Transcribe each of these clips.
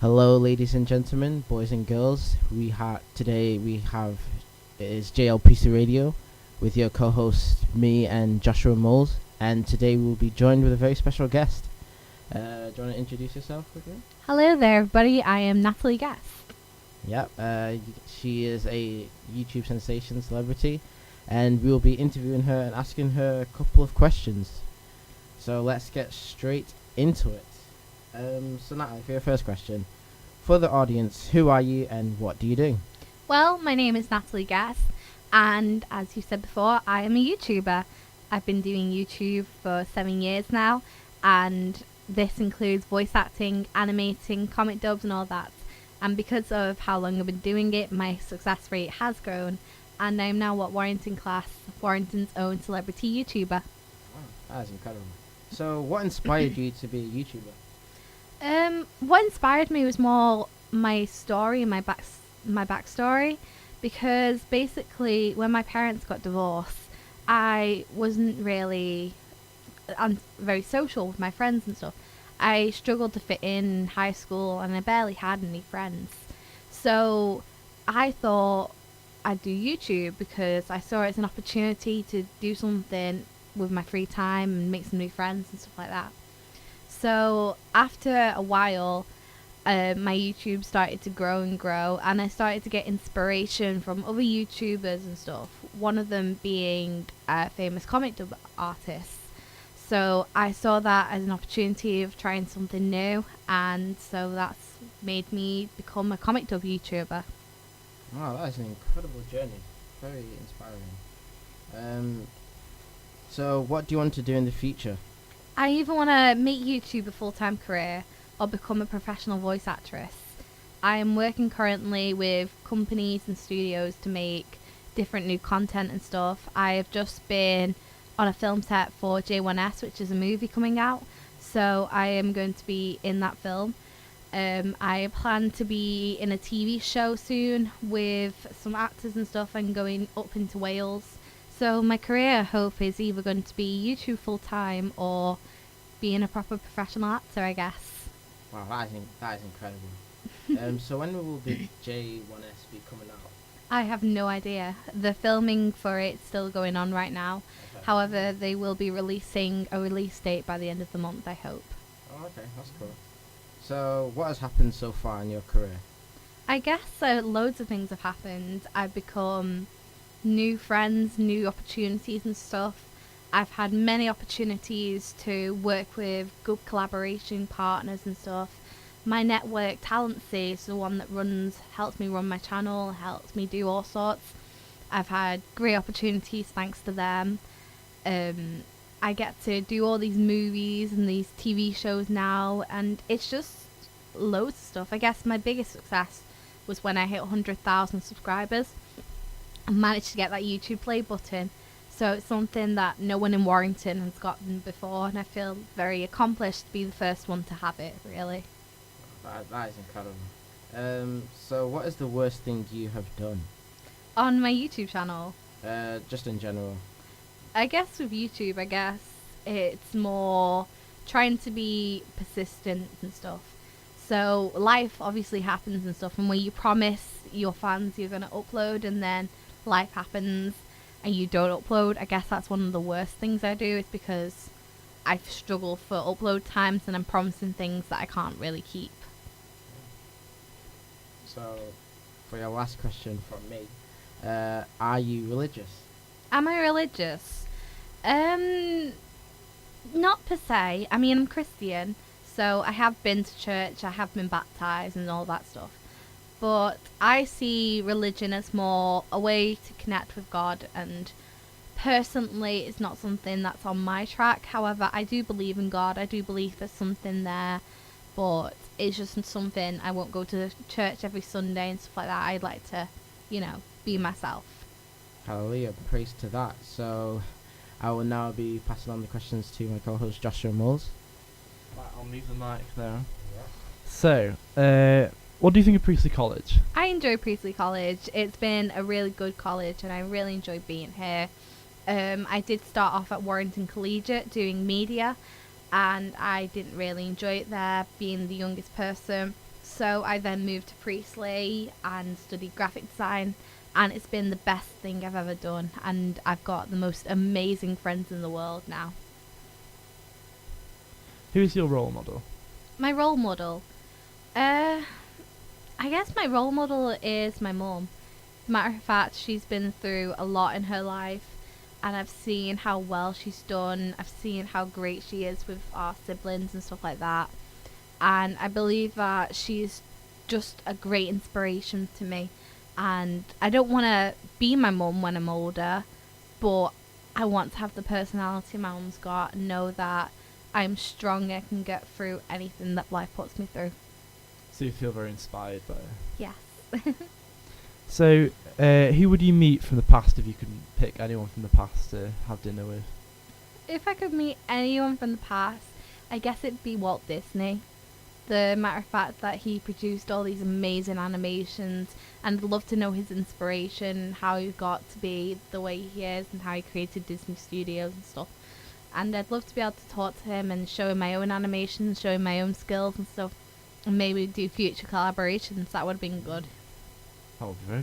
Hello, ladies and gentlemen, boys and girls. Today we have it is JLPC Radio with your co-host me and Joshua Moles, and today we'll be joined with a very special guest. Do you want to introduce yourself quickly? Hello there, everybody. I am Natalie Guess. Yep. She is a YouTube sensation celebrity, and we'll be interviewing her and asking her a couple of questions. So let's get straight into it. So Natalie, for your first question, for the audience, who are you and what do you do? Well, my name is Natalie Guess, and as you said before, I am a YouTuber. I've been doing YouTube for 7 years now, and this includes voice acting, animating, comic dubs, and all that. And because of how long I've been doing it, my success rate has grown, and I'm now what Warrington's own celebrity YouTuber. Oh, that is incredible. So, what inspired you to be a YouTuber? What inspired me was more my story and my backstory, because basically when my parents got divorced, I wasn't really very social with my friends and stuff. I struggled to fit in high school, and I barely had any friends. So I thought I'd do YouTube because I saw it as an opportunity to do something with my free time and make some new friends and stuff like that. So after a while, my YouTube started to grow and grow, and I started to get inspiration from other YouTubers and stuff. One of them being a famous comic dub artist. So I saw that as an opportunity of trying something new, and so that's made me become a comic dub YouTuber. Wow, that is an incredible journey. Very inspiring. So what do you want to do in the future? I either want to make YouTube a full-time career or become a professional voice actress. I am working currently with companies and studios to make different new content and stuff. I have just been on a film set for J1S, which is a movie coming out, so I am going to be in that film. I plan to be in a TV show soon with some actors and stuff, and going up into Wales. So my career, I hope, is either going to be YouTube full-time or being a proper professional actor, I guess. Wow, that is incredible. So when will the J1S be coming out? I have no idea. The filming for it's still going on right now. Okay. However, they will be releasing a release date by the end of the month, I hope. Oh, okay, that's cool. So what has happened so far in your career? I guess loads of things have happened. I've become new friends, new opportunities and stuff. I've had many opportunities to work with good collaboration partners and stuff. My network, Talency, is the one that helps me run my channel, helps me do all sorts. I've had great opportunities thanks to them. I get to do all these movies and these TV shows now, and it's just loads of stuff. I guess my biggest success was when I hit 100,000 subscribers and managed to get that YouTube play button. So it's something that no one in Warrington has gotten before, and I feel very accomplished to be the first one to have it, really. That is incredible. So what is the worst thing you have done? On my YouTube channel, Just in general. I guess with YouTube, it's more trying to be persistent and stuff. So life obviously happens and stuff, and when you promise your fans you're going to upload and then life happens and you don't upload, I guess that's one of the worst things I do, is because I've struggled for upload times and I'm promising things that I can't really keep. So, for your last question from me, are you religious? Am I religious? Not per se. I mean, I'm Christian, so I have been to church, I have been baptized and all that stuff. But I see religion as more a way to connect with God, and personally it's not something that's on my track. However, I do believe in God, I do believe there's something there, but it's just something. I won't go to church every Sunday and stuff like that. I'd like to, be myself. Hallelujah, praise to that. So, I will now be passing on the questions to my co-host Joshua Moles. Right, I'll move the mic there. So, what do you think of Priestley College? I enjoy Priestley College. It's been a really good college, and I really enjoy being here. I did start off at Warrington Collegiate doing media, and I didn't really enjoy it there, being the youngest person. So I then moved to Priestley and studied graphic design, and it's been the best thing I've ever done, and I've got the most amazing friends in the world now. Who is your role model? My role model? I guess my role model is my mum. Matter of fact, she's been through a lot in her life, and I've seen how well she's done. I've seen how great she is with our siblings and stuff like that. And I believe that she's just a great inspiration to me. And I don't want to be my mum when I'm older, but I want to have the personality my mum's got and know that I'm strong, I can get through anything that life puts me through. So you feel very inspired by her? Yes. So, who would you meet from the past if you could pick anyone from the past to have dinner with? If I could meet anyone from the past, I guess it'd be Walt Disney. The matter of fact that he produced all these amazing animations, and I'd love to know his inspiration, how he got to be the way he is, and how he created Disney Studios and stuff. And I'd love to be able to talk to him and show him my own animations, show him my own skills and stuff, and maybe do future collaborations. That would have been good. That would be very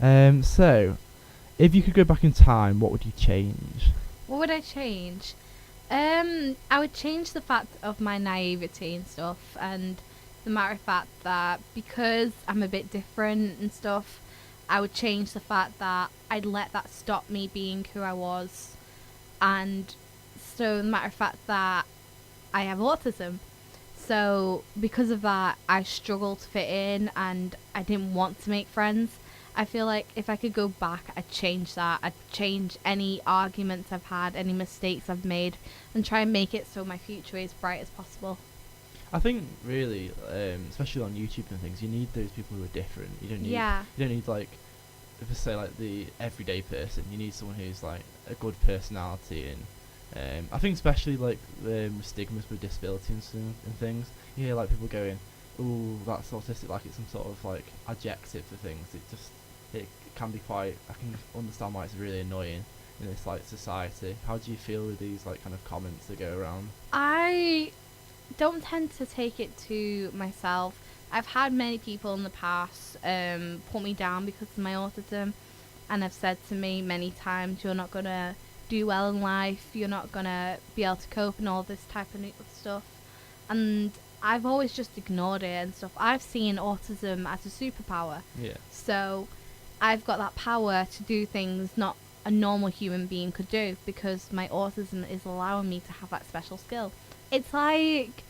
good. So, if you could go back in time, what would you change? What would I change? I would change the fact of my naivety and stuff, and the matter of fact that because I'm a bit different and stuff, I would change the fact that I'd let that stop me being who I was. And so the matter of fact that I have autism, so because of that I struggle to fit in and I didn't want to make friends. I feel like if I could go back, I'd change that. I'd change any arguments I've had, any mistakes I've made, and try and make it so my future is bright as possible. I think really, especially on YouTube and things, you need those people who are different. You don't need like, if I say like the everyday person. You need someone who's like a good personality, and I think especially like stigmas with disability and things. You hear like people going, "Ooh, that's autistic," like it's some sort of like adjective for things. It can be quite. I can understand why it's really annoying in this like society. How do you feel with these like kind of comments that go around? I don't tend to take it to myself. I've had many people in the past put me down because of my autism, and have said to me many times, "You're not gonna do well in life. You're not gonna be able to cope," and all this type of stuff. And I've always just ignored it and stuff. I've seen autism as a superpower. Yeah. So I've got that power to do things not a normal human being could do because my autism is allowing me to have that special skill. It's like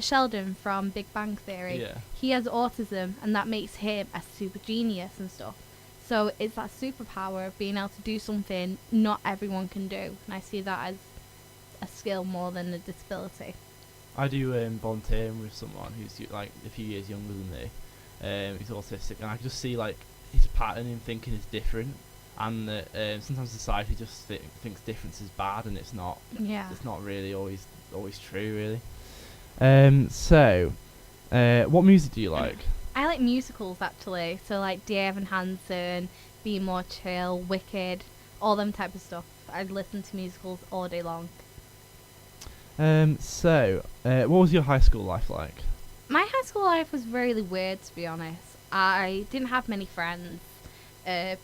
Sheldon from Big Bang Theory. Yeah. He has autism, and that makes him a super genius and stuff. So it's that superpower of being able to do something not everyone can do. And I see that as a skill more than a disability. I do volunteering with someone who's like a few years younger than me. He's autistic, and I can just see like his pattern in thinking is different, and that sometimes society just thinks difference is bad, and it's not. Yeah. It's not really always true, really. So, what music do you like? I like musicals actually. So like Dear Evan Hansen, Be More Chill, Wicked, all them type of stuff. I'd listen to musicals all day long. So, what was your high school life like? My high school life was really weird, to be honest. I didn't have many friends.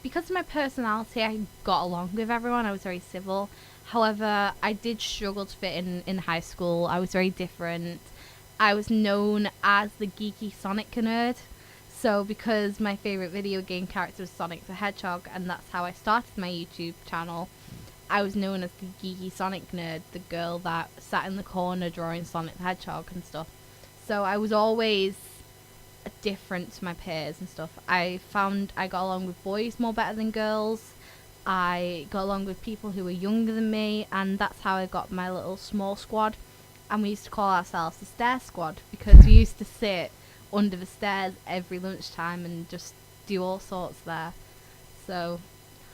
Because of my personality, I got along with everyone. I was very civil. However, I did struggle to fit in high school. I was very different. I was known as the geeky Sonic nerd. So because my favourite video game character was Sonic the Hedgehog, and that's how I started my YouTube channel, I was known as the geeky Sonic nerd, the girl that sat in the corner drawing Sonic the Hedgehog and stuff. So I was always different to my peers and stuff. I found I got along with boys more better than girls. I got along with people who were younger than me, and that's how I got my little small squad. And we used to call ourselves the Stair Squad because we used to sit under the stairs every lunchtime and just do all sorts there. So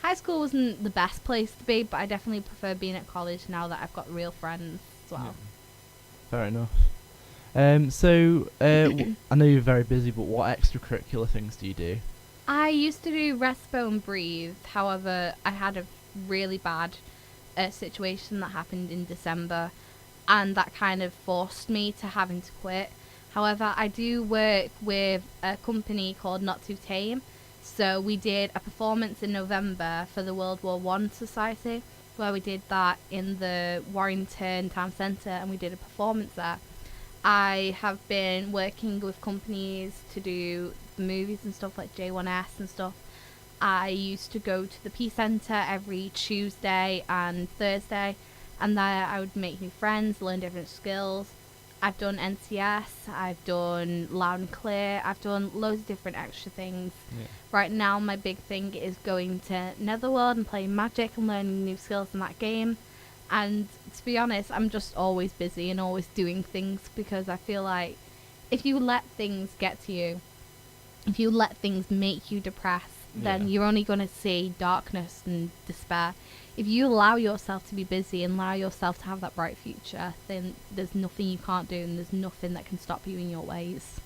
high school wasn't the best place to be, but I definitely prefer being at college now that I've got real friends as well. Yeah. Fair enough. I know you're very busy, but what extracurricular things do you do? I used to do Respo and Breathe. However, I had a really bad situation that happened in December, and that kind of forced me to having to quit. However, I do work with a company called Not Too Tame. So we did a performance in November for the World War One Society, where we did that in the Warrington Town Centre, and we did a performance there. I have been working with companies to do movies and stuff like J1S and stuff. I used to go to the Peace Centre every Tuesday and Thursday, and there I would make new friends, learn different skills. I've done NCS, I've done Loud and Clear, I've done loads of different extra things. Yeah. Right now my big thing is going to Netherworld and playing Magic and learning new skills in that game. And to be honest, I'm just always busy and always doing things, because I feel like if you let things get to you, if you let things make you depressed, then you're only going to see darkness and despair. If you allow yourself to be busy and allow yourself to have that bright future, then there's nothing you can't do, and there's nothing that can stop you in your ways.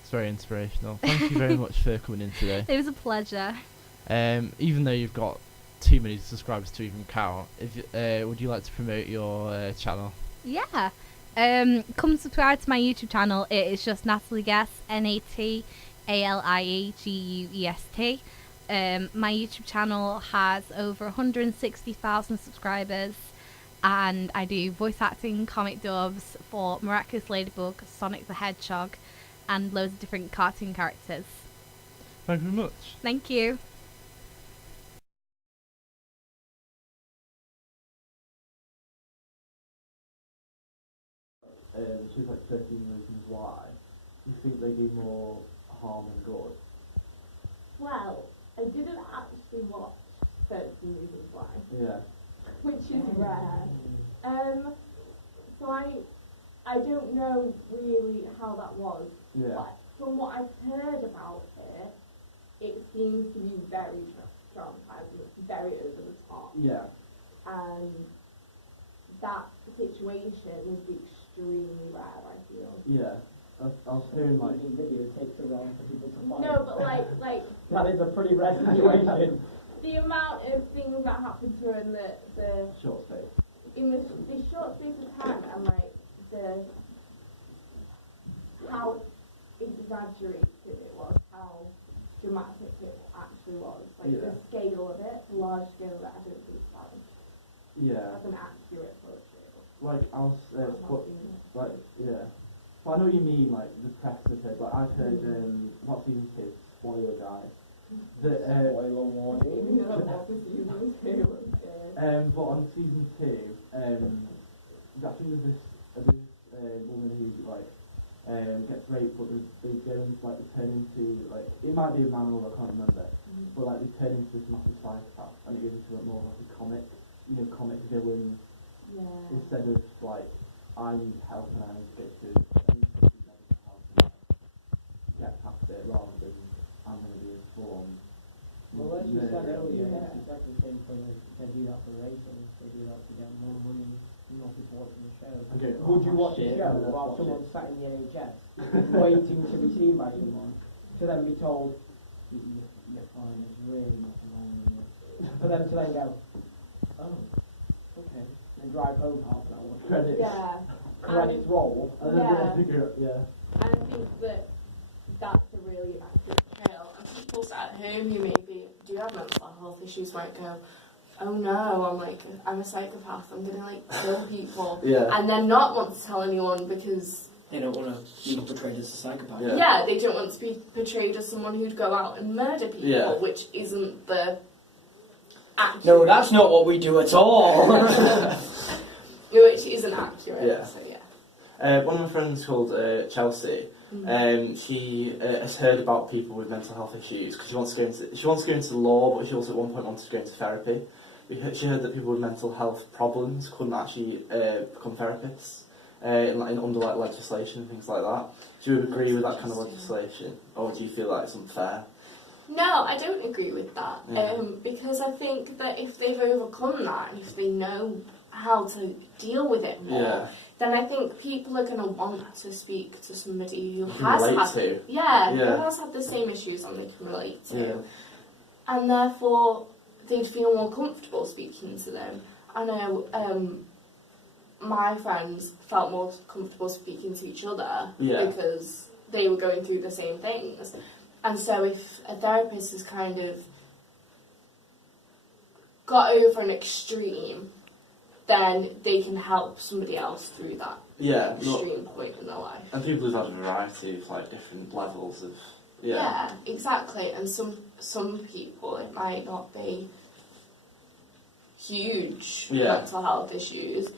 It's very inspirational. Thank you very much for coming in today. It was a pleasure. Even though you've got too many subscribers to even count, would you like to promote your channel? Yeah. Come subscribe to my YouTube channel. It is just Natalie Guest, NATALIEGUEST. My YouTube channel has over 160,000 subscribers, and I do voice acting, comic dubs for Miraculous Ladybug, Sonic the Hedgehog, and loads of different cartoon characters. Thank you very much. Thank you. She's like 13 reasons why. You think they do more harm than good? Well, I didn't actually watch 13 Reasons Why. Yeah. Which is rare. So I don't know really how that was. Yeah. But from what I've heard about it seems to be very traumatizing. It's very over the top. Yeah. And that situation would be extremely rare, I feel. Yeah. I was hearing like videotapes around for people to find. No, but like that is a pretty rare situation. the amount of things that happen to her in the short space. In the short space of time, and like how exaggerated it was, how dramatic it actually was. Like the scale of it, the large scale of it, I don't think that was that's an accurate portrayal. Like Well, I know what you mean, like the press has said, like I've heard what season 2, spoiler guys. Spoiler warning. But on season 2, I think there's this woman who like gets raped, but they go into like they turn into like it might be a man or I can't remember, but like they turn into this massive psychopath, and it gives it to more like a comic villain instead of like I need help and I need to get through get past it rather than I'm going to be informed. Well, as you said earlier, it's exactly the same thing as they do that for racing. They do that to get more money, not just watching the show. Okay, would you watch a show while someone sat in the NHS waiting to be seen by someone to then be told, you're fine, there's really nothing wrong with you. For them to then go, oh, okay, and drive home half an hour. Credits. Yeah. Credits roll. And then they figure it, And I think that that's a really inaccurate portrayal. And people sat at home who maybe do have mental health issues might go, oh no, I'm a psychopath, I'm gonna like kill people. And then not want to tell anyone because they don't want to be portrayed as a psychopath. Yeah, they don't want to be portrayed as someone who'd go out and murder people, which isn't the accurate. No, that's not what we do at all. Which isn't accurate. Yeah. So one of my friends called Chelsea. She has heard about people with mental health issues because she wants to go into law, but she also at one point wanted to go into therapy. She heard that people with mental health problems couldn't actually become therapists in under like legislation and things like that. Do you agree with that kind of legislation, or do you feel like it's unfair? No, I don't agree with that. Because I think that if they've overcome that and if they know how to deal with it more, then I think people are going to want to speak to somebody who has had who has had the same issues and they can relate to, and therefore they'd feel more comfortable speaking to them. I know my friends felt more comfortable speaking to each other Yeah. because they were going through the same things. And so if a therapist has kind of got over an extreme, then they can help somebody else through that extreme point in their life. And people who've had a variety of like different levels of Yeah, exactly. And some people, it might not be huge mental health issues,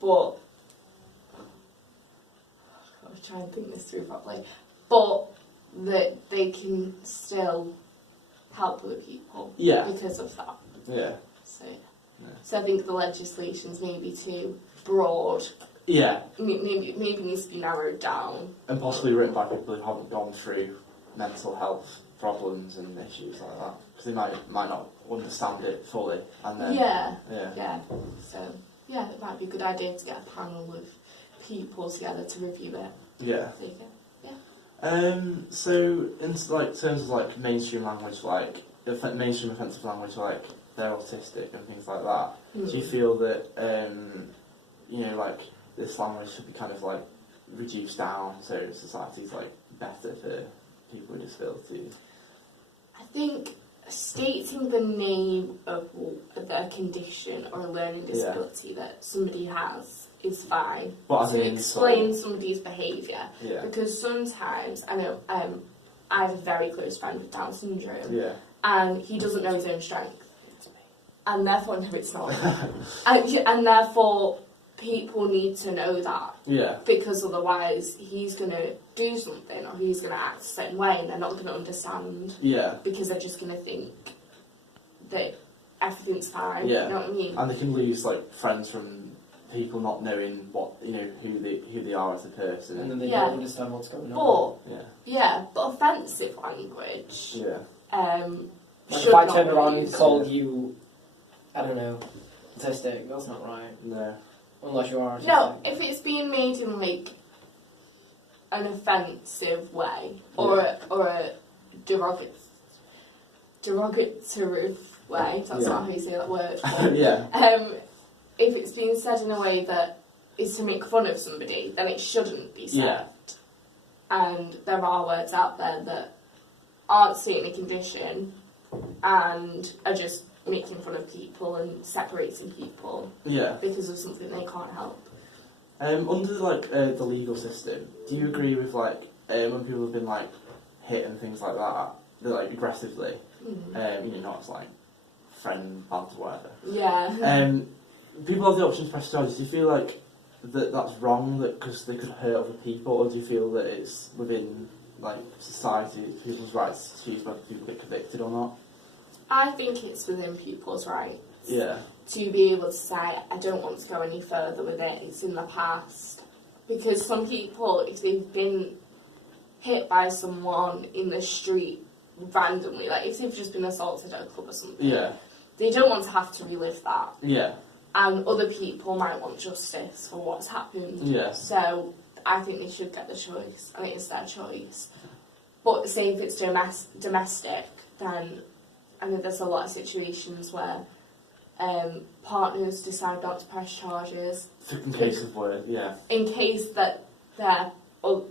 but I was trying to think this through properly, but that they can still help other people because of that. Yeah. So I think the legislation's maybe too broad. Yeah. Maybe needs to be narrowed down. And possibly written by people who haven't gone through mental health problems and issues like that, because they might not understand it fully. And then yeah. So it might be a good idea to get a panel of people together to review it. Yeah. There you go. So in like terms of like mainstream language, like mainstream offensive language, like they're autistic and things like that. Do you feel that like this language should be kind of like reduced down so society's like better for people with disabilities? I think stating the name of the condition or learning disability that somebody has is fine. But to explain somebody's behaviour. Yeah. Because sometimes, I know, I have a very close friend with Down syndrome. Yeah. And he doesn't know his own strength. And therefore, no, it's not. and therefore, people need to know that. Yeah. Because otherwise, he's going to do something or he's going to act a certain way and they're not going to understand. Yeah. Because they're just going to think that everything's fine. Yeah. You know what I mean? And they can lose like friends from people not knowing what who they are as a person. And then they don't understand what's going on. But offensive language. Yeah. Like if I turn around and call you, I don't know, autistic, that's not right. No. Unless you are autistic. No, if it's being made in like an offensive way or a derogatory way, that's not how you say that word. If it's being said in a way that is to make fun of somebody, then it shouldn't be said. Yeah. And there are words out there that aren't stating a condition and are just making fun of people and separating people because of something they can't help. Under like the legal system, do you agree with like when people have been like hit and things like that, they're like aggressively, not as like friend, bad, whatever. Yeah. People have the option to press charges. Do you feel like that's wrong, that because they could hurt other people, or do you feel that it's within like society, people's rights to choose whether people get convicted or not? I think it's within people's rights. Yeah. To be able to say, I don't want to go any further with it, it's in the past. Because some people, if they've been hit by someone in the street randomly, like if they've just been assaulted at a club or something, they don't want to have to relive that. Yeah. And other people might want justice for what's happened. Yeah. So I think they should get the choice. I think it's their choice. But say if it's domestic, then I know there's a lot of situations where partners decide not to press charges. In case of word, in case that their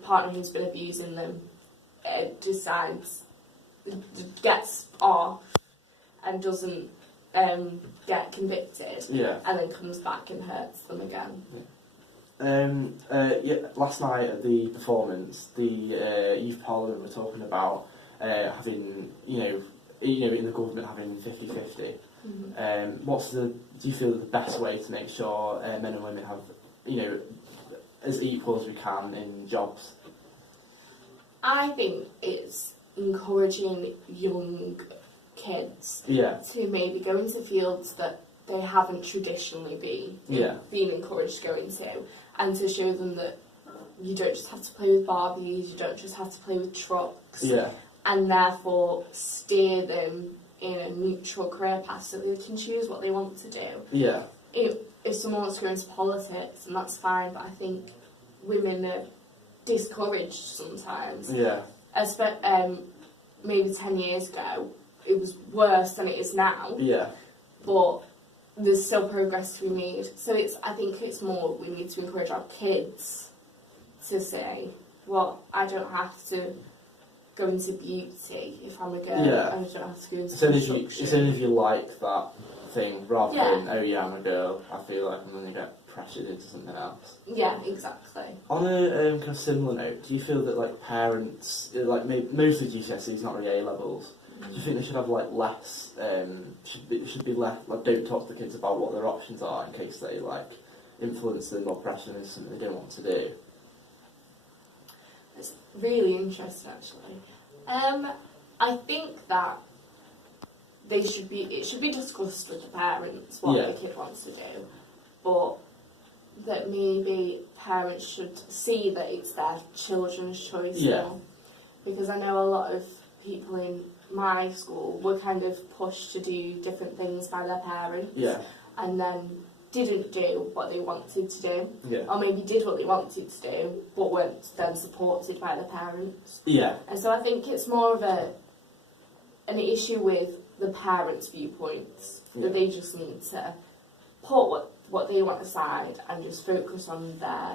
partner who's been abusing them gets off and doesn't get convicted, and then comes back and hurts them again. Last night at the performance, the Youth Parliament were talking about having, in the government having 50-50. Do you feel the best way to make sure men and women have, as equal as we can in jobs? I think it's encouraging young kids to maybe go into fields that they haven't traditionally been encouraged to go into, and to show them that you don't just have to play with Barbies, you don't just have to play with trucks, and therefore steer them in a neutral career path so they can choose what they want to do. If someone wants to go into politics, and that's fine, but I think women are discouraged sometimes. Maybe 10 years ago, it was worse than it is now. But there's still progress to be made. So I think it's more we need to encourage our kids to say, well, I don't have to go into beauty if I'm a girl. Yeah. I don't have to go into It's only construction. if you like that thing, rather Yeah. than, oh yeah, I'm a girl, I feel like, and then you get pressured into something else. Yeah, exactly. On a kind of similar note, do you feel that like parents, like mostly GCSEs, not really A levels, do you think they should have like less, should be less, like don't talk to the kids about what their options are in case they like influence them or pressure them into something they don't want to do? It's really interesting, actually. I think that it should be discussed with the parents what the kid wants to do, but that maybe parents should see that it's their children's choice now. Because I know a lot of people in my school were kind of pushed to do different things by their parents, and then didn't do what they wanted to do, or maybe did what they wanted to do but weren't then supported by the parents. And so I think it's more of an issue with the parents' viewpoints, that they just need to put what they want aside and just focus on their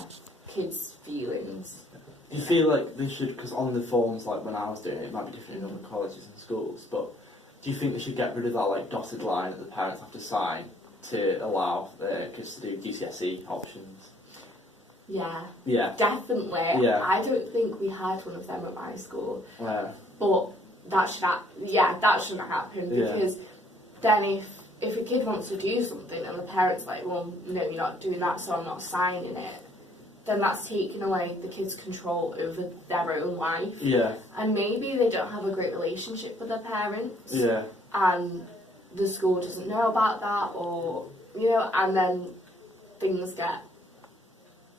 kids' feelings. Do you feel like they should, because on the forms, like when I was doing it, it might be different in other colleges and schools, but do you think they should get rid of that like dotted line that the parents have to sign to allow their kids to do GCSE options? Yeah. Definitely. Yeah. I don't think we had one of them at my school. Yeah. But that shouldn't happen, because then if a kid wants to do something and the parent's like, well, no, you're not doing that, so I'm not signing it, then that's taking away the kid's control over their own life. And maybe they don't have a great relationship with their parents. And the school doesn't know about that, or, and then things get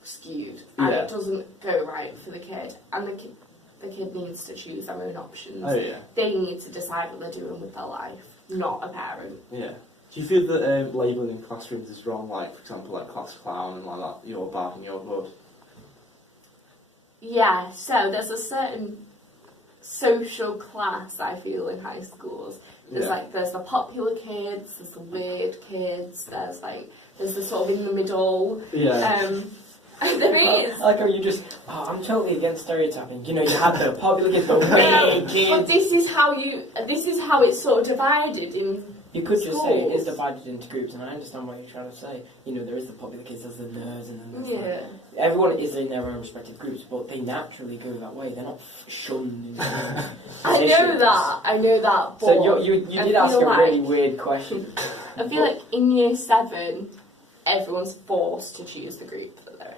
skewed and it doesn't go right for the kid. And the kid needs to choose their own options. They need to decide what they're doing with their life, not a parent. Do you feel that labelling in classrooms is wrong, like, for example, like class clown and like that, you're bad and you're good? Yeah, so there's a certain social class, I feel, in high schools. There's the popular kids, there's the weird kids, there's the sort of in the middle. There is. Like how you just, I'm totally against stereotyping. You have the popular kids, the weird kids. But this is how it's sort of divided in. You could just say it is schools. divided into groups, and I understand what you're trying to say. There is the popular kids, there's the nerds, and then there's everyone is in their own respective groups, but they naturally go that way. They're not shunned. I know that. But so you did ask a really weird question. I feel like in year 7, everyone's forced to choose the group that they're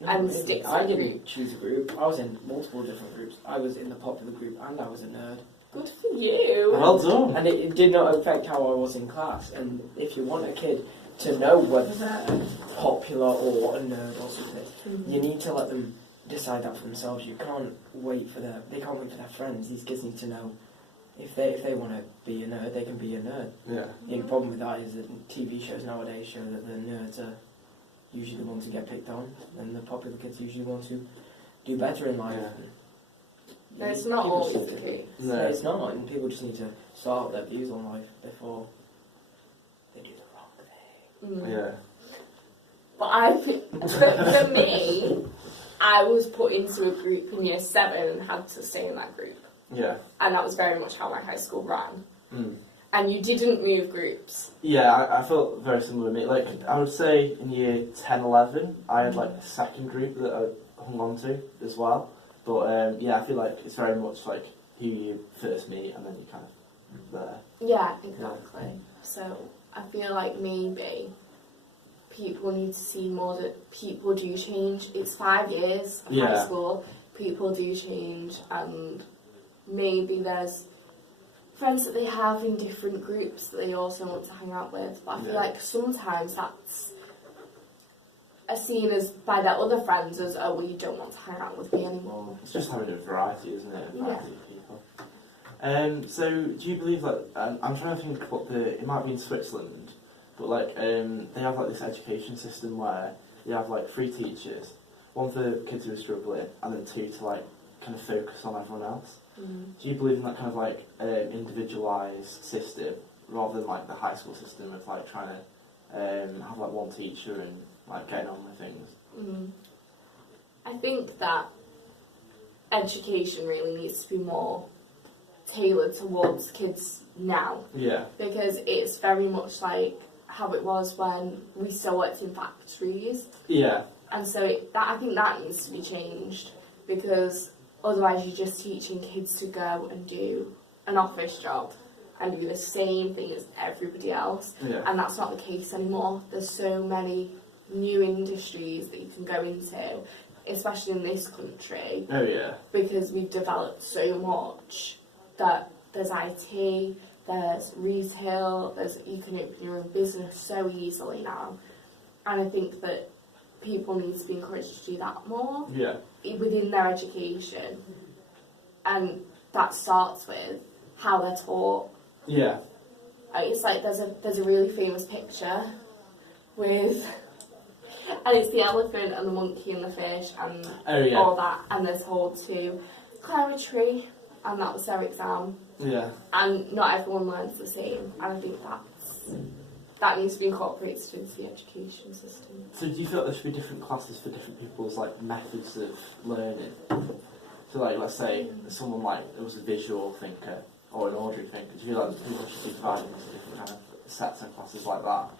in and stick to I the didn't group. choose a group. I was in multiple different groups. I was in the popular group, and I was a nerd. Good for you. Well done. And it did not affect how I was in class. And if you want a kid to know whether they're popular or a nerd or something, you need to let them decide that for themselves. You can't wait for their friends. These kids need to know if they want to be a nerd, they can be a nerd. The only problem with that is that TV shows nowadays show that the nerds are usually the ones who get picked on, and the popular kids usually want to do better in life. No, it's not always the case. No, it's not, and people just need to sort out their views on life before they do the wrong thing. But for me, I was put into a group in year 7 and had to stay in that group. And that was very much how my high school ran. And you didn't move groups. I felt very similar to me. Like, I would say in year 10, 11, I had like a second group that I hung on to as well. But I feel like it's very much like who you first meet and then you kind of there. Yeah, exactly. So I feel like maybe people need to see more that people do change. It's 5 years of high school. People do change, and maybe there's friends that they have in different groups that they also want to hang out with. But I feel like sometimes that's seen as by their other friends as, oh, well, you don't want to hang out with me anymore. It's just having a variety, isn't it? A variety of people. So do you believe that, I'm trying to think what it might be in Switzerland, but like they have like this education system where they have like 3 teachers, one for kids who are struggling and then 2 to like kind of focus on everyone else. Do you believe in that kind of like individualised system rather than like the high school system of like trying to have like one teacher and like getting on with things. I think that education really needs to be more tailored towards kids now. Yeah. Because it's very much like how it was when we still worked in factories. Yeah. And so I think that needs to be changed, because otherwise you're just teaching kids to go and do an office job and do the same thing as everybody else. Yeah. And that's not the case anymore. There's so many new industries that you can go into, especially in this country. Oh yeah. Because we've developed so much that there's IT, there's retail, you can open your own business so easily now. And I think that people need to be encouraged to do that more. Yeah. Within their education. And that starts with how they're taught. Yeah. It's like there's a really famous picture with, and it's the elephant and the monkey and the fish and all that, and they're told to climb a tree, and that was their exam. Yeah. And not everyone learns the same, and I think that needs to be incorporated into the education system. So do you feel like there should be different classes for different people's like methods of learning? So like, let's say someone like it was a visual thinker or an auditory thinker. Do you feel like people should be divided into different kind of sets and classes like that?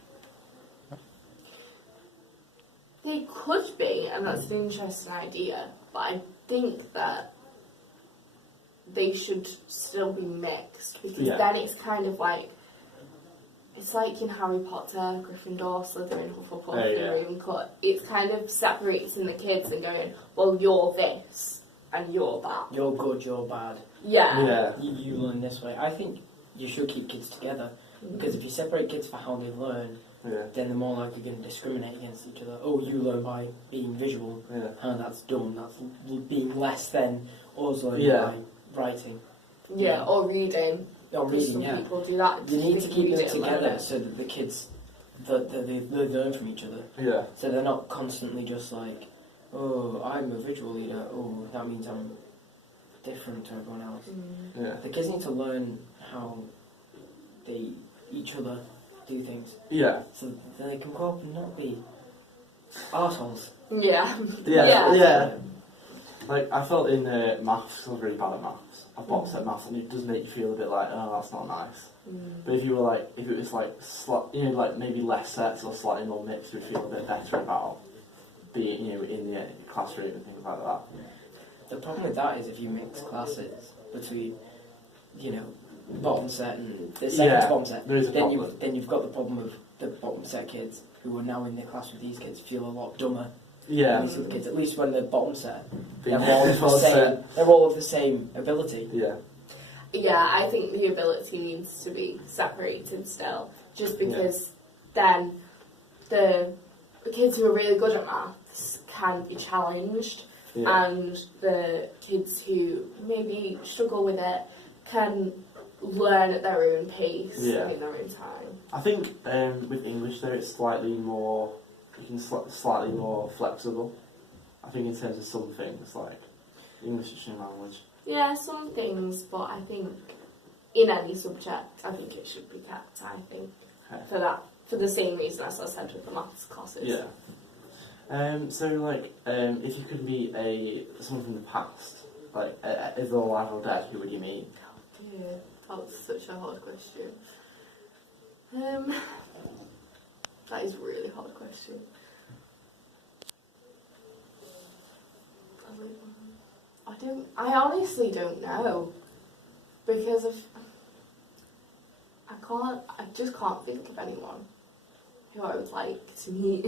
They could be, and that's an interesting idea, but I think that they should still be mixed, because then it's kind of like, it's like in Harry Potter, Gryffindor, Slytherin, Hufflepuff, and Ravenclaw. It's kind of separating the kids and going, well, you're this and you're that. You're good, you're bad. Yeah. You learn this way. I think you should keep kids together, because if you separate kids for how they learn, then they're more likely going to discriminate against each other. Oh, you learn by being visual. That's dumb. That's being less than us learning by writing. Yeah, or reading. Or reading, some people do that. You need to keep them together so that the kids, they learn from each other. Yeah. So they're not constantly just like, oh, I'm a visual leader. Oh, that means I'm different to everyone else. Yeah. The kids need to learn how each other do things. Yeah. So that they can grow up and not be arseholes. Yeah. Like, I felt in maths, I was really bad at maths. I've boxed at maths, and it does make you feel a bit like, oh, that's not nice. But if you were like, if it was like, like maybe less sets or slightly more mixed, we'd feel a bit better about being, in the classroom and things like that. The problem with that is if you mix classes between, bottom set and the second to bottom set, then you've got the problem of the bottom set kids who are now in the class with these kids feel a lot dumber. Yeah. These other kids, at least when they're bottom set, they're all of the same ability. Yeah. Yeah, I think the ability needs to be separated still, just because then the kids who are really good at maths can be challenged, and the kids who maybe struggle with it can learn at their own pace and in their own time. I think with English though, it's slightly more, slightly more flexible. I think in terms of some things, like English is a language. Yeah, some things, but I think in any subject, I think it should be kept, for the same reason as I said with the maths classes. Yeah. So like, if you could meet someone from the past, like, is they alive or dead, who would you meet? Oh dear, that was such a hard question. That is a really hard question. I honestly don't know, because I just can't think of anyone who I would like to meet.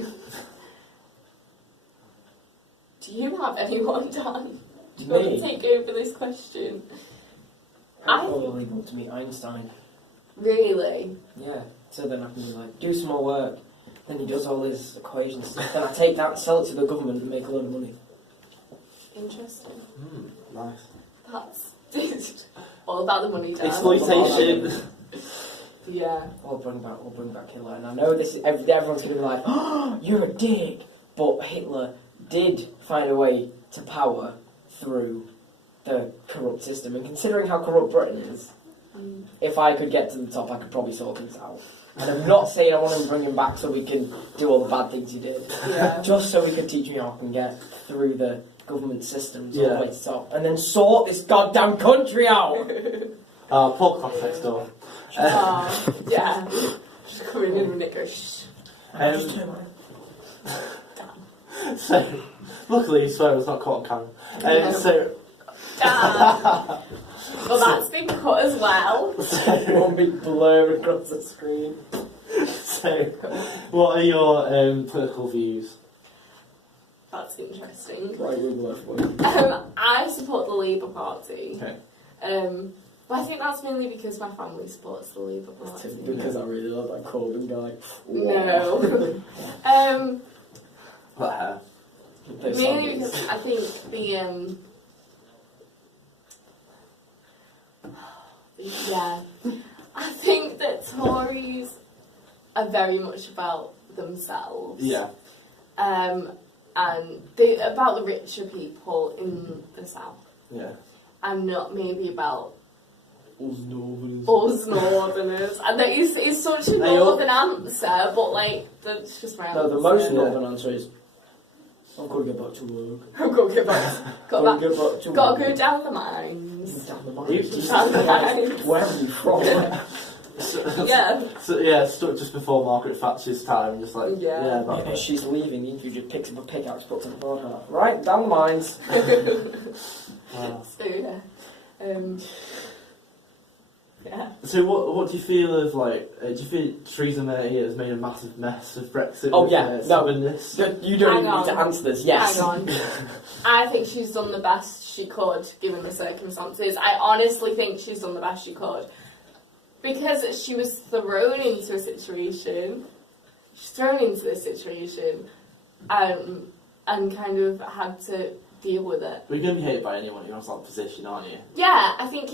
Do you have anyone, Dan? Do you want to take over this question? I'd probably want to meet Einstein. Really? Yeah. So then I can like do some more work. Then he does all his equations. Then I take that, sell it to the government, and make a load of money. Interesting. Nice. That's all about the money, Dan. Exploitation. Yeah. We'll bring back Hitler. And I know everyone's going to be like, oh, you're a dick. But Hitler did find a way to power through the corrupt system. And considering how corrupt Britain is, if I could get to the top, I could probably sort things out. And I'm not saying I want to bring him back so we can do all the bad things he did. Yeah. Just so he can teach me how I can get through the government systems all the way to the top. And then sort this goddamn country out! Paul Clock's next door. Yeah. Just coming in and it goes, Just turn mine. So, luckily his phone was not caught on camera. So... well, that's been cut as well. One big blur across the screen. So, what are your political views? That's interesting. Right, left one. I support the Labour Party. Okay. But I think that's mainly because my family supports the Labour Party. Because I really love that Corbyn guy. No. What hair? Mainly because I think the yeah, I think that Tories are very much about themselves. Yeah. And they about the richer people in the south. Yeah. And not maybe about Us Northerners. us northerners. And that is such a northern answer, but like that's just my answer. No, the most northern answer is I've got to get back to work. I've got to get back. Got to work. go down the mines. Down the Down the mines. Where are you from? Yeah. Stuck just before Margaret Thatcher's time, just like And as she's leaving, the interview just picks up a pickaxe, puts it in front of her. Right, down the mines. Wow. So yeah. Yeah. So what do you feel of like? Do you feel Theresa May has made a massive mess of Brexit? Oh with, yeah, stubbornness? You don't even need to answer this. Yes. Hang on. I think she's done the best she could given the circumstances. I honestly think she's done the best she could. Because she was thrown into a situation. She's thrown into this situation. And kind of had to deal with it. But you're going to be hated by anyone who wants that position, aren't you? Yeah, I think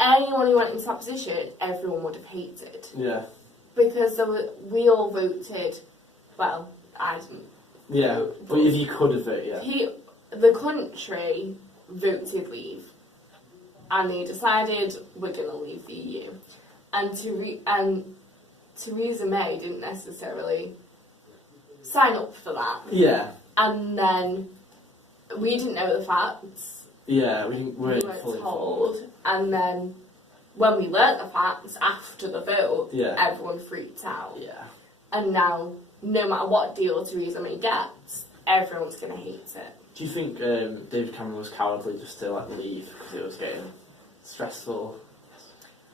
anyone who went into that position, everyone would have hated. Yeah. Because we all voted, well, I didn't. Yeah, vote, but if you could have voted, yeah. The country voted leave. And they decided we're going to leave the EU. And Theresa May didn't necessarily sign up for that. Yeah. And then we didn't know the facts. Yeah, we weren't fully told. And then when we learnt the facts after the vote, everyone freaked out. Yeah. And now, no matter what deal Theresa May gets, everyone's going to hate it. Do you think David Cameron was cowardly just to like leave because it was getting stressful?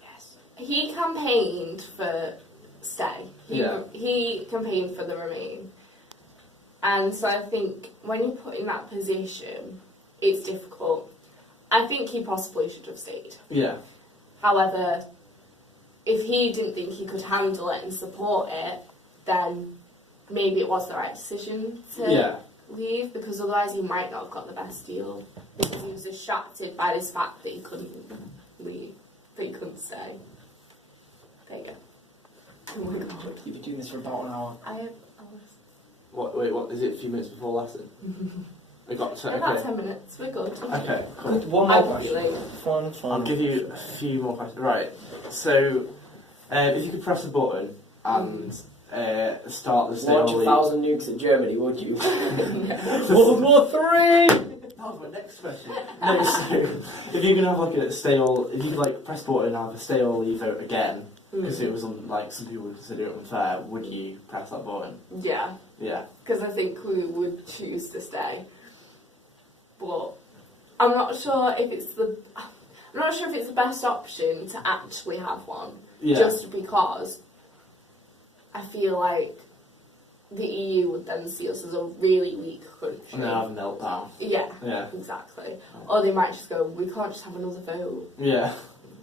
Yes. He campaigned for stay. He campaigned for the Remain. And so I think when you're put in that position, it's difficult. I think he possibly should have stayed. Yeah. However, if he didn't think he could handle it and support it, then maybe it was the right decision to leave, because otherwise he might not have got the best deal, because he was distracted by this fact that he couldn't leave, that he couldn't stay. There you go. Oh my god. You've been doing this for about an hour. I was... What is it, a few minutes before lesson? We got to, about 10 minutes, we're good. Okay, cool. One more question. Fun. I'll give you a few more questions. Right, so if you could press a button and start the Launch 1,000 nukes at Germany, would you? World War III! That was my next question. No, so if you could have like a stay or, if you could like press a button and have a stay or leave vote again, because it was like some people would consider it unfair, would you press that button? Yeah. Yeah. Because I think we would choose to stay. But I'm not sure if it's the best option to actually have one. Yeah. Just because I feel like the EU would then see us as a really weak country. And then have a meltdown. Yeah. Yeah. Exactly. Or they might just go, we can't just have another vote. Yeah.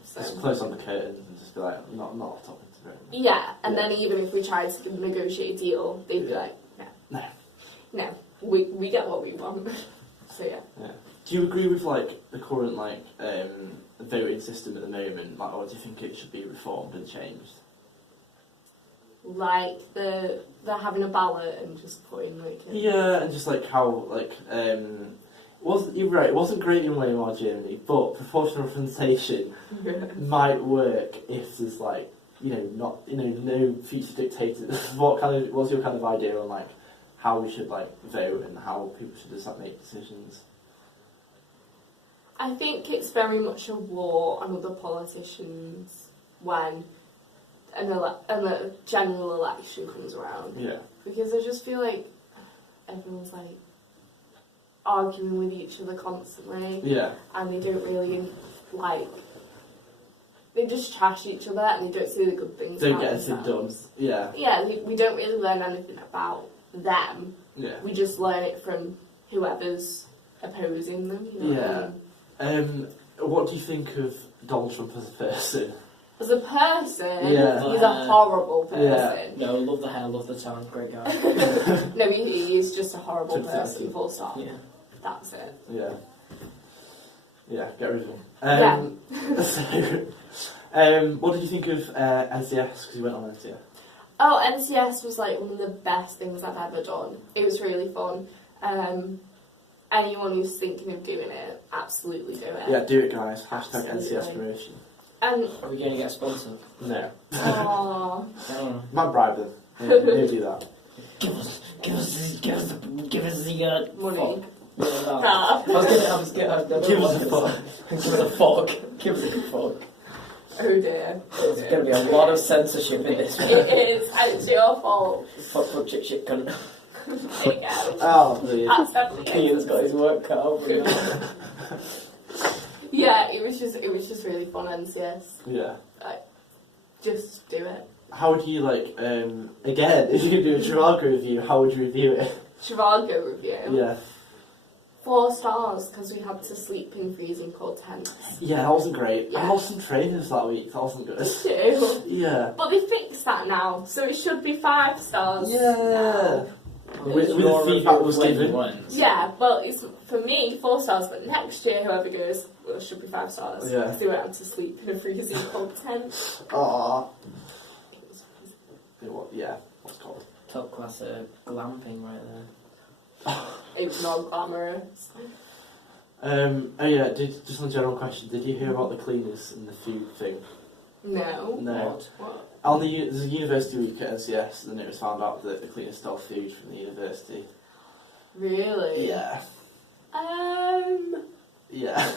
So. Just close on the curtain and just be like, not off topic to it. Yeah, and then even if we tried to negotiate a deal, they'd be like, no, we get what we want. So yeah. Do you agree with like the current like voting system at the moment, like, or do you think it should be reformed and changed? Like they're having a ballot and just putting like and just like how like you're right, it wasn't great in Weimar Germany, but proportional representation might work if there's like no future dictators. What's your kind of idea on like how we should like vote and how people should just like make decisions? I think it's very much a war on other politicians when a general election comes around. Yeah. Because I just feel like everyone's like arguing with each other constantly. Yeah. And they don't really like. They just trash each other and they don't see the good things. Don't get anything done. Yeah. Yeah, we don't really learn anything about them. Yeah. We just learn it from whoever's opposing them. You know what I mean? What do you think of Donald Trump as a person? As a person, Yeah. he's a horrible person. Yeah. No, love the hair, love the talent, great guy. No, he is just a horrible Just person, that. full stop. Yeah. That's it. Yeah. Yeah, get rid of him. What did you think of NCS? Because you went on NCS. Oh, NCS was like one of the best things I've ever done. It was really fun. Anyone who's thinking of doing it, absolutely do it. Yeah, do it, guys. Hashtag Absolutely. NCS promotion. And Are we going to get sponsored? No. aww. I don't know. Might bribe them. Maybe do that. Give us the Money. fuck. Ah. I was gonna Give us a fuck. Give us a fuck. Give us a fuck. Oh dear. There's going to be a lot of censorship in this one. It is, and it's your fault. Fuck, shit, cunt. There you go. Oh, please. That's definitely Kean's got his work cut out for him. Yeah, it was just really fun, NCS. Yeah. Just do it. How would you like? Again, if you could do a Trivago review, how would you review it? Trivago review. Yeah. 4 stars because we had to sleep in freezing cold tents. Yeah, that wasn't great. Yeah. I lost some trainers that week. That wasn't good. Too. Yeah. But they fixed that now, so it should be 5 stars. Yeah. now. With the feedback was given. Yeah, well, it's for me 4 stars, but next year whoever goes, well, it should be 5 stars. Yeah. Because they went out to sleep in a freezing cold tent. Aww. It was freezing. Yeah. What's it called? Top class glamping right there. It was not glamorous. Oh yeah. Just on a general question, did you hear about the cleaners and the food thing? No. No. What? There's a university week at NCS, and it was found out that the cleaners stole food from the university. Really? Yeah. Yeah.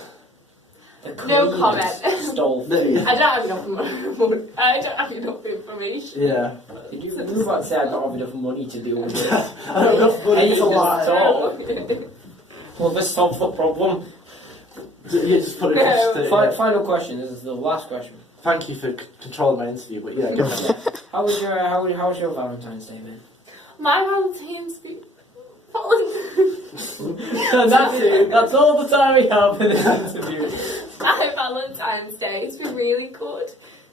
No comment. Stole No, food. yeah. I don't have enough money. I don't have enough information. Yeah. You were about to say I don't have enough money to deal with it. I don't have enough money to lie. Well, this solves the problem. You just put it across the, Final question. This is the last question. Thank you for controlling my interview, but yeah, go ahead. How was your Valentine's Day, man? My Valentine's Day. That's all the time we have for this interview. My Valentine's Day has been really good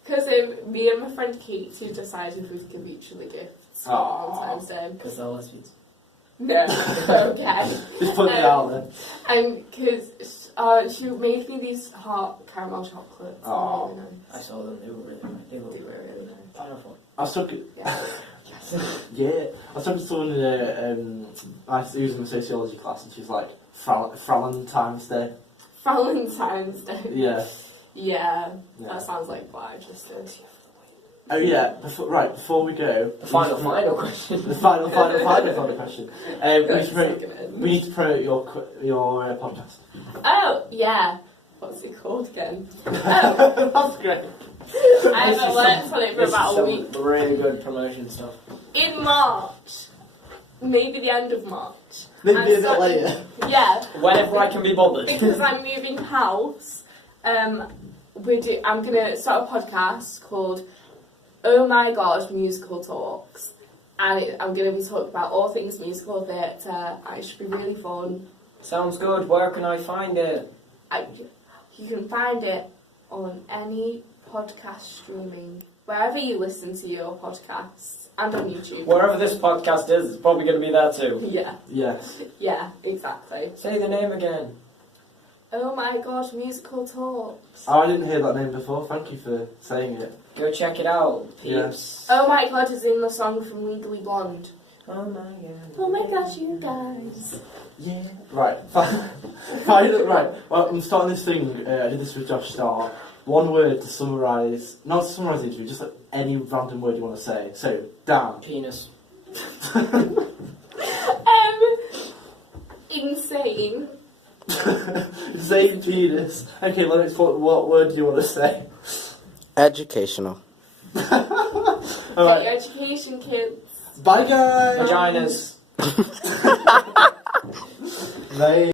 because me and my friend Caits who decided we'd give each other gifts for Valentine's Day. Because they're lesbians. No, okay. Just put it out there. And because she made me these hot caramel chocolates. Aw. Really nice. I saw them. They were really nice. They They were were really nice. powerful. I was talking. Yeah. Yeah, I was talking to someone in I was in a sociology class, and she's like, Valentine's Day. Valentine's Day. Yeah. Yeah, Yeah. that sounds like what I just did. Oh yeah. Before we go, The final question. The final question. We need to promote your podcast. Oh, yeah. What's it called again? Oh, That's great. I haven't worked on it for about a week. Really good promotion stuff. In March. Maybe the end of March. Maybe I'm a bit starting- later. Yeah. Whenever I can be bothered. Because I'm moving house. I'm going to start a podcast called Oh My God Musical Talks. And I'm going to be talking about all things musical theatre. And it should be really fun. Sounds good. Where can I find it? You can find it on any podcast streaming, wherever you listen to your podcasts, and on YouTube. Wherever this podcast is, it's probably going to be there too. Yeah, Yes. yeah, exactly. Say the name again. Oh My God, Musical Talks. Oh, I didn't hear that name before. Thank you for saying it. Go check it out, Yeah. peeps. Oh My God is in the song from Legally Blonde. Oh my god. Oh my gosh, you guys. Yeah. Right. Right. Well, I'm starting this thing. I did this with Josh Starr. one word to summarise, not to summarise the interview, just like any random word you want to say. So, Dan. Penis. Insane. Insane penis. Okay, well, next, what word do you want to say? Educational. Alright. Get your education, kids. Bye, guys. Vaginas. Bye.